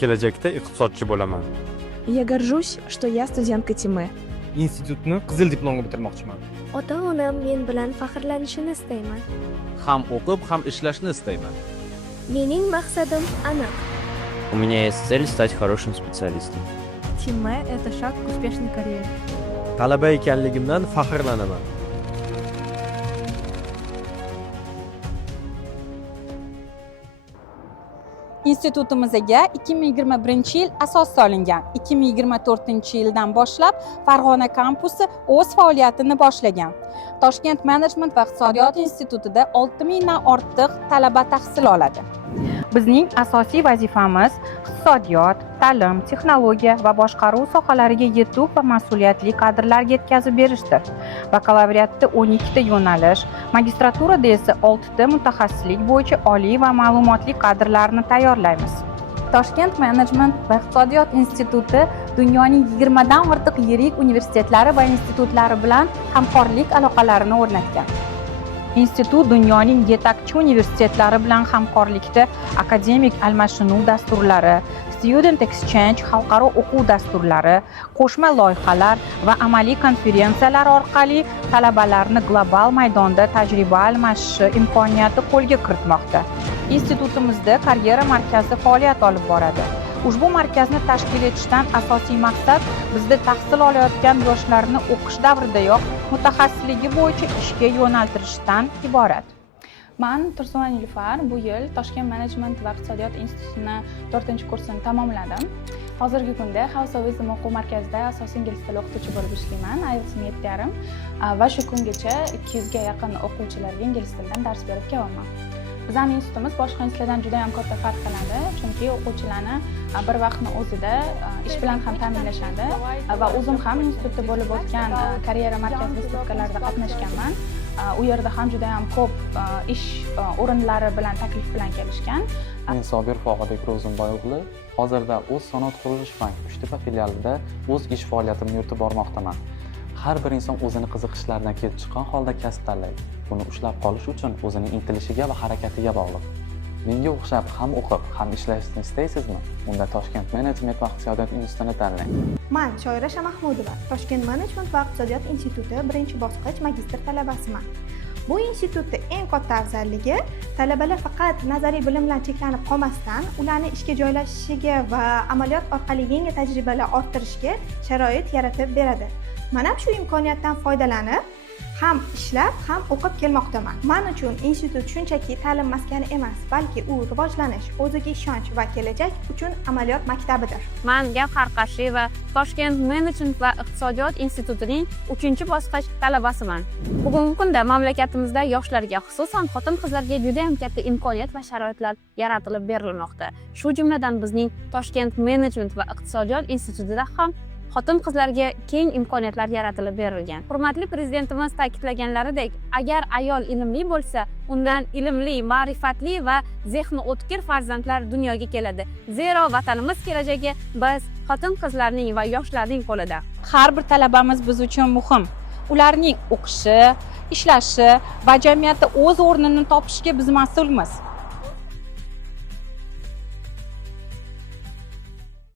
kelajakda iqtisodchi bo'laman. Я горжусь, что я студентка Тимы. Institutni qizil diplomga bitirmoqchiman. Ota-onam men bilan faxrlanishini istayman. Ham o'qib, ham ishlashni istayman. Mening maqsadim aniq. У меня есть цель стать хорошим специалистом. Тиме – это шаг к успешной карьере. Talaba ekanligimdan faxrlanaman. Institutimizga 2021-yil asos solingan. 2024-yildan boshlab Farg'ona kampusi o'z faoliyatini boshlagan. Toshkent Management va iqtisodiyot institutida 6000 dan ortiq talaba tahsil oladi. Bizning asosiy vazifamiz iqtisodiyot, ta'lim, texnologiya va boshqaruv sohalariga yetuk va mas'uliyatli kadrlarga yetkazib berishdir. Bakalavriatda 12 ta yo'nalish, magistraturada esa 6 ta mutaxassislik bo'yicha oliy va ma'lumotli kadrlarni tayyorlaymiz. Toshkent Management va iqtisodiyot instituti dunyoning 20 dan ortiq yirik universitetlari va institutlari bilan hamkorlik aloqalarini o'rnatgan. Institut dunyoning yetakchi universitetlari bilan hamkorlikda akademik almashinuv dasturlari, Student Exchange xalqaro o'quv dasturlari, qo'shma loyihalar va amaliy konferensiyalar orqali talabalarni global maydonda tajriba almashishi imkoniyati qo'lga kiritmoqda. Institutimizda karyera markazi faoliyat olib boradi. Ushbu markazni tashkil etishdan asosiy maqsad bizda tahsil olayotgan yoshlarni o'qish davridayoq mutaxassisligi bo'yicha ishga yo'naltirishdan iborat. Men Tursunova Nilufar bu yil Toshkent Management va iqtisodiyot institutini 4-kursini tamomladim. Hozirgi kunda House of Wisdom o'quv markazida asosiy ingliz tili o'qituvchi bo'lib ishlayman. IELTS'im 7,5 va shu kungacha 200 ga yaqin o'quvchilarga ingliz tilidan dars berib kelyapman. Bizning institutimiz boshqa institutlardan juda ham katta farq qiladi, chunki o'quvchilarni bir vaqtning o'zida ish bilan ham ta'minlashadi va o'zim ham institutda bo'lib o'tgan karyera markazi vystavkalarida qatnashganman. U yerda ham juda ham ko'p ish o'rinlari bilan taklif bilan kelishgan. Men Sobir Fog'obek Ro'zimboy o'g'li hozirda o'z Sanoat qurilish bank Uchtepa filialida o'z ish faoliyatimni yuritib bormoqdaman. Har bir inson o'zini qiziqishlaridan kelib chiqqan holda kasb tanlaydi. Buni ushlab qolish uchun o'zining intilishiga va harakatiga bog'liq. Menga o'xshab ham o'qib, ham ishlashni istaysizmi? Unda Toshkent Management va iqtisodiyot institutini tanlang. Men Shoira Shamahmudova, Toshkent Management va iqtisodiyot instituti 1-bosqich magistr talabasiman. Bu institutda eng katta afzalligi talabalar faqat nazariy bilim bilan cheklanib qolmasdan, ularni ishga joylashishiga va amaliyot orqali yangi tajribalar orttirishiga sharoit yaratib beradi. Men ham shu imkoniyatdan foydalanib, ham ishlab, ham o'qib kelmoqdaman. Men uchun institut shunchaki ta'lim maskani emas, balki u rivojlanish, o'ziga ishonch va kelajak uchun amaliyot maktabidir. Men Gavhar Qashiyeva Toshkent Management va iqtisodiyot institutining 3-bosqich talabasiman. Bugungi kunda mamlakatimizda yoshlarga, xususan xotin-qizlarga juda ham katta imkoniyat va sharoitlar yaratilib berilmoqda. Shu jumladan bizning Toshkent Management va iqtisodiyot institutida ham xotin-qizlarga keng imkoniyatlar yaratilib berilgan. Hurmatli prezidentimiz ta'kidlaganlaridek, agar ayol ilmli bo'lsa, undan ilmli, ma'rifatli va zehni o'tkir farzandlar dunyoga keladi. Zero vatanimiz kelajagi biz xotin-qizlarning va yoshlarning qo'lida. Har bir talabamiz biz uchun muhim. Ularning o'qishi, ishlashi va jamiyatda o'z o'rnini topishiga biz mas'ulmiz.